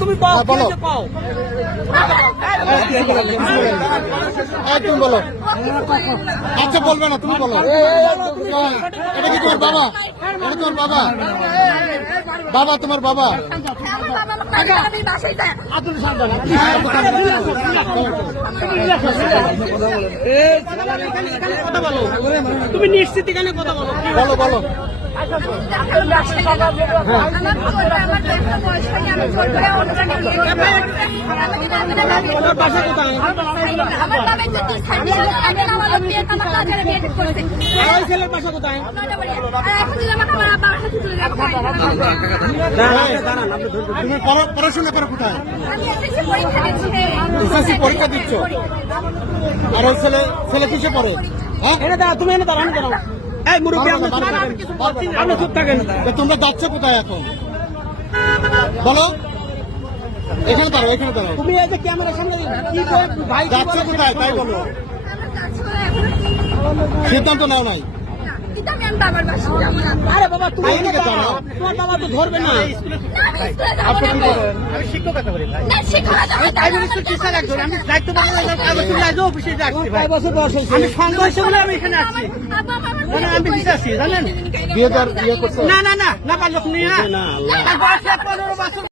তুমি পাও বলো পাও তুমি বলো। আচ্ছা বলবে না, তুমি বলো। এটা কি তোমার বাবা? এটা তোমার বাবা? বাবা তোমার বাবা? তুমি নিশ্চিত এখানে কথা বলো। বলো বলো। ছেলের বাসা কোথায়? তুমি পড়াশোনা করো কোথায়? এসএসসি পরীক্ষা দিচ্ছ? আর ওই ছেলে কিসে পড়ে? এনে দাঁড়া, তুমি এনে দাঁড়া, আমি দাঁড়াও। এই মুরব্বী আপনি চুপ থাকেন। তোমরা যাচ্ছ কোথায় এখন বলো? এখানে দাঁড়াও, এখানে দাঁড়াও। তুমি এই যে ক্যামেরার সামনে কি করে ভাই যাচ্ছ কোথায় তাই বলো। সিদ্ধান্ত নাও নাই। আরে বাবা তুমি এদিকে দাঁড়াও। তোমার বাবা তো ধরবে না। আপনি কি করেন? আমি শিক্ষকতা করি ভাই। আমি দায়িত্ব পালন অফিসে যাচ্ছি ভাই। 5 বছর বয়স হয়েছে। আমি সংঘর্ষ বলে আমি এখানে আসছি। আমি বিদেশে আছি জানেন। বিয়ে করছো? না না না না পারলো তুমি না। 15 বছর